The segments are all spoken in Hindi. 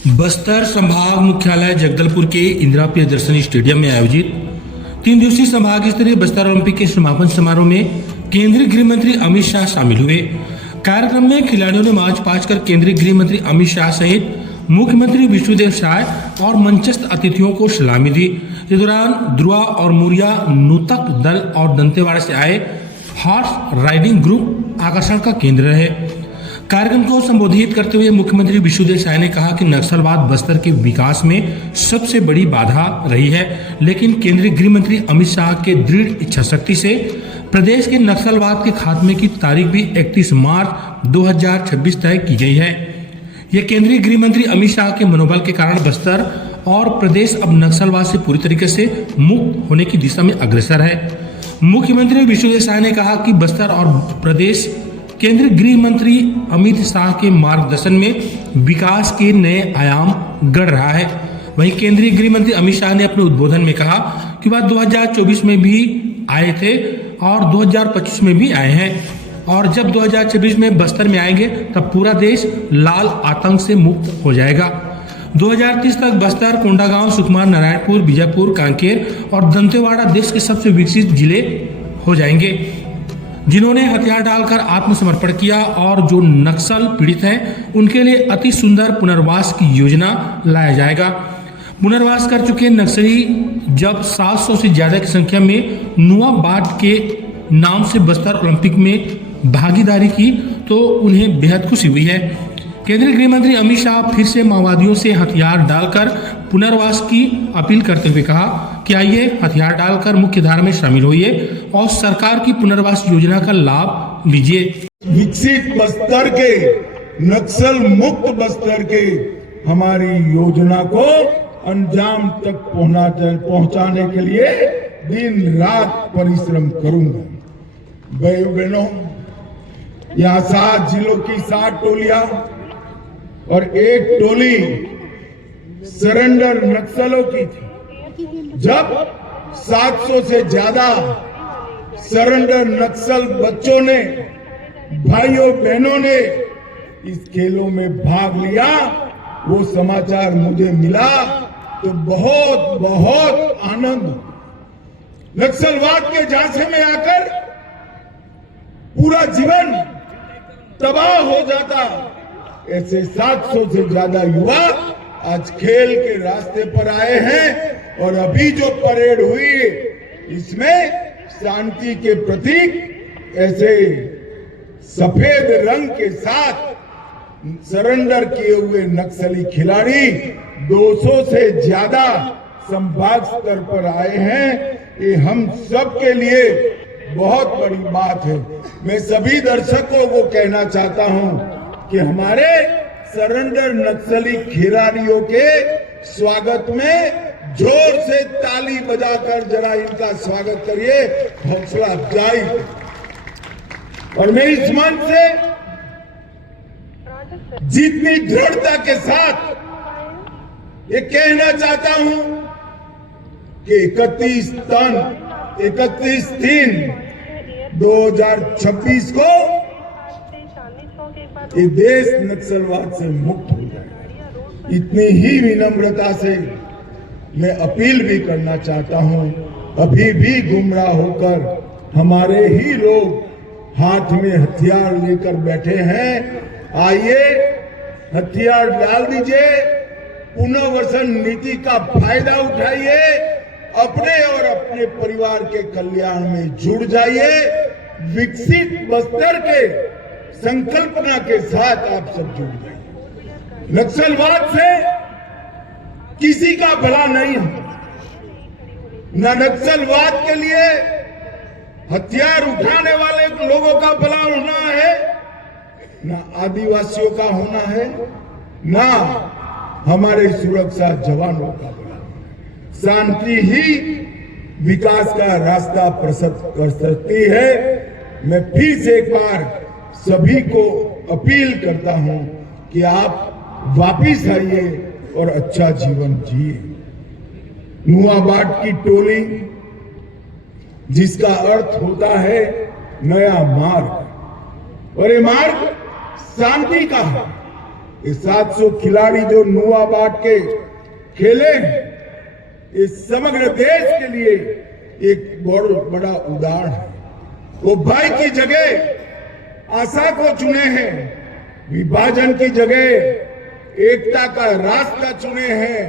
बस्तर संभाग मुख्यालय जगदलपुर के इंदिरा प्रियदर्शनी स्टेडियम में आयोजित 3 दिवसीय संभाग स्तरीय बस्तर ओलंपिक के समापन समारोह में केंद्रीय गृह मंत्री अमित शाह शामिल हुए। कार्यक्रम में खिलाड़ियों ने मार्च पास्ट कर केंद्रीय गृह मंत्री अमित शाह सहित मुख्यमंत्री विष्णुदेव साय और मंचस्थ अतिथियों को सलामी दी। इस दौरान ध्रुवा और मुरिया नूतक दल और दंतेवाड़ा से आए हॉर्स राइडिंग ग्रुप आकर्षण का केंद्र रहे। कार्यक्रम को संबोधित करते हुए मुख्यमंत्री विष्णुदेव साय ने कहा कि नक्सलवाद बस्तर के विकास में सबसे बड़ी बाधा रही है, लेकिन केंद्रीय गृह मंत्री अमित शाह के दृढ़ इच्छाशक्ति से प्रदेश के नक्सलवाद के खात्मे की तारीख भी 31 मार्च 2026 तय की गई है। यह केंद्रीय गृह मंत्री अमित शाह के मनोबल के कारण बस्तर और प्रदेश अब नक्सलवाद से पूरी तरीके से मुक्त होने की दिशा में अग्रसर है। मुख्यमंत्री विष्णुदेव साय ने कहा कि बस्तर और प्रदेश केंद्रीय गृह मंत्री अमित शाह के मार्गदर्शन में विकास के नए आयाम गढ़ रहा है। वहीं केंद्रीय गृह मंत्री अमित शाह ने अपने उद्बोधन में कहा कि वह 2024 में भी आए थे और 2025 में भी आए हैं, और जब 2026 में बस्तर में आएंगे तब पूरा देश लाल आतंक से मुक्त हो जाएगा। 2030 तक बस्तर, कोंडागांव, सुकमा, नारायणपुर, बीजापुर, कांकेर और दंतेवाड़ा देश के सबसे विकसित जिले हो जाएंगे, जिन्होंने हथियार डालकर आत्मसमर्पण किया और जो नक्सल पीड़ित हैं उनके लिए अति सुंदर पुनर्वास की योजना लाया जाएगा। पुनर्वास कर चुके नक्सली जब 700 से ज्यादा की संख्या में नुआ बाट के नाम से बस्तर ओलंपिक में भागीदारी की तो उन्हें बेहद खुशी हुई है। केंद्रीय गृह मंत्री अमित शाह फिर से माओवादियों से हथियार डालकर पुनर्वास की अपील करते हुए कहा कि आइए हथियार डालकर मुख्य धारा में शामिल होइए और सरकार की पुनर्वास योजना का लाभ लीजिए। विकसित बस्तर के, नक्सल मुक्त बस्तर के हमारी योजना को अंजाम तक पहुंचाने के लिए दिन रात परिश्रम करूंगा। भाइयों बहनों, यहाँ 7 जिलों की 7 टोलियां और 1 टोली सरेंडर नक्सलों की थी। जब 700 से ज्यादा सरेंडर नक्सल बच्चों ने, भाइयों बहनों ने इस खेलों में भाग लिया, वो समाचार मुझे मिला तो बहुत बहुत आनंद। नक्सलवाद के झांसे में आकर पूरा जीवन तबाह हो जाता, ऐसे 700 से ज्यादा युवा आज खेल के रास्ते पर आए हैं। और अभी जो परेड हुई इसमें शांति के प्रतीक ऐसे सफेद रंग के साथ सरेंडर किए हुए नक्सली खिलाड़ी 200 से ज्यादा संभाग स्तर पर आए हैं। ये हम सब के लिए बहुत बड़ी बात है। मैं सभी दर्शकों को कहना चाहता हूं कि हमारे सरेंडर नक्सली खिलाड़ियों के स्वागत में जोर से ताली बजाकर जरा इनका स्वागत करिए, हौसला अफजाई। और मैं इस मंच से जितनी दृढ़ता के साथ ये कहना चाहता हूं कि 31/3/2026 को ये देश नक्सलवाद से मुक्त हो जाएगा। इतनी ही विनम्रता से मैं अपील भी करना चाहता हूं, अभी भी गुमराह होकर हमारे ही लोग हाथ में हथियार लेकर बैठे हैं। आइए हथियार डाल दीजिए, पुनर्वसन नीति का फायदा उठाइए, अपने और अपने परिवार के कल्याण में जुड़ जाइए। विकसित बस्तर के संकल्पना के साथ आप सब जुड़ जाइए। नक्सलवाद से किसी का भला नहीं है, न नक्सलवाद के लिए हथियार उठाने वाले लोगों का भला होना है, न आदिवासियों का होना है, न हमारे सुरक्षा जवानों का भला होना है। शांति ही विकास का रास्ता प्रशस्त कर सकती है। मैं फिर से एक बार सभी को अपील करता हूं कि आप वापिस आइए और अच्छा जीवन जिए। नुआ बाट की टोली, जिसका अर्थ होता है नया मार्ग, और ये मार्ग शांति का है, ये 700 खिलाड़ी जो नुआ बांट के खेले, इस समग्र देश के लिए एक बहुत बड़ा उदाहरण है। वो भाई की जगह आशा को चुने हैं, विभाजन की जगह एकता का रास्ता चुने हैं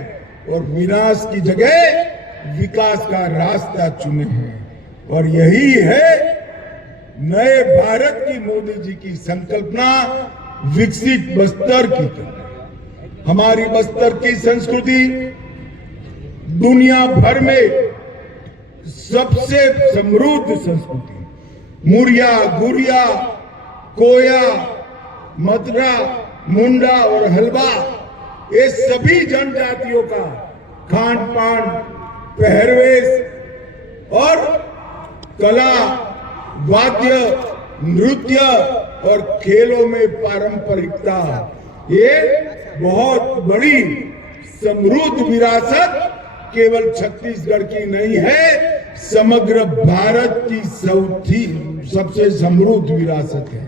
और विनाश की जगह विकास का रास्ता चुने हैं। और यही है नए भारत की मोदी जी की संकल्पना, विकसित बस्तर की तरफ। हमारी बस्तर की संस्कृति दुनिया भर में सबसे समृद्ध संस्कृति, मुरिया, गुरिया, कोया, मदरा, मुंडा और हलवा, ये सभी जनजातियों का खान पान, पहरवेश और कला, वाद्य, नृत्य और खेलों में पारंपरिकता, ये बहुत बड़ी समृद्ध विरासत केवल छत्तीसगढ़ की नहीं है, समग्र भारत की सबसे समृद्ध विरासत है।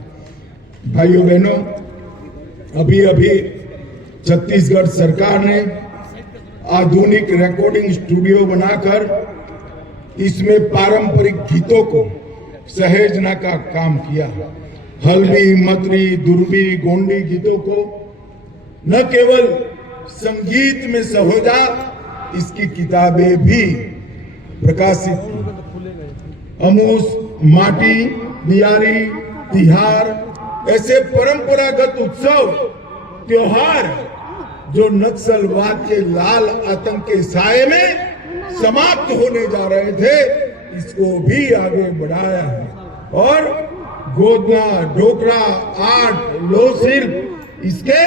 भाइयों बहनों, अभी अभी छत्तीसगढ़ सरकार ने आधुनिक रिकॉर्डिंग स्टूडियो बनाकर इसमें पारंपरिक गीतों को सहेजने का काम किया। हल्बी, मतरी, दुर्बी, गोंडी गीतों को न केवल संगीत में सहेजा, इसकी किताबें भी प्रकाशित की। अमूस, माटी, बियारी, तिहार ऐसे परंपरागत उत्सव त्योहार जो नक्सलवाद के लाल आतंक के साए में समाप्त होने जा रहे थे, इसको भी आगे बढ़ाया है। और गोदना, डोकरा, आर्ट, लोसिर, इसके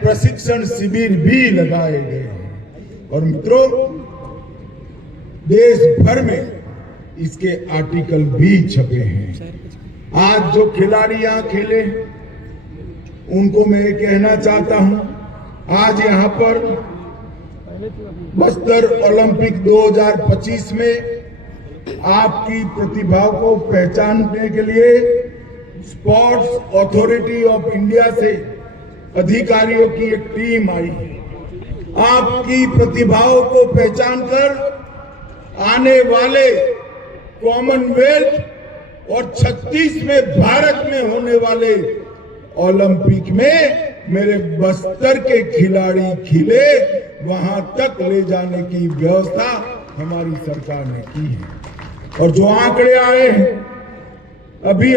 प्रशिक्षण शिविर भी लगाए गए हैं। और मित्रों, देश भर में इसके आर्टिकल भी छपे हैं। आज जो खिलाड़ी यहां खेले, उनको मैं कहना चाहता हूं, आज यहां पर बस्तर ओलंपिक 2025 में आपकी प्रतिभा को पहचानने के लिए स्पोर्ट्स अथॉरिटी ऑफ इंडिया से अधिकारियों की एक टीम आई है। आपकी प्रतिभाओं को पहचान कर आने वाले कॉमनवेल्थ और 36 में भारत में होने वाले ओलंपिक में मेरे बस्तर के खिलाड़ी खिले, वहां तक ले जाने की व्यवस्था हमारी सरकार ने की है। और जो आंकड़े आए हैं अभी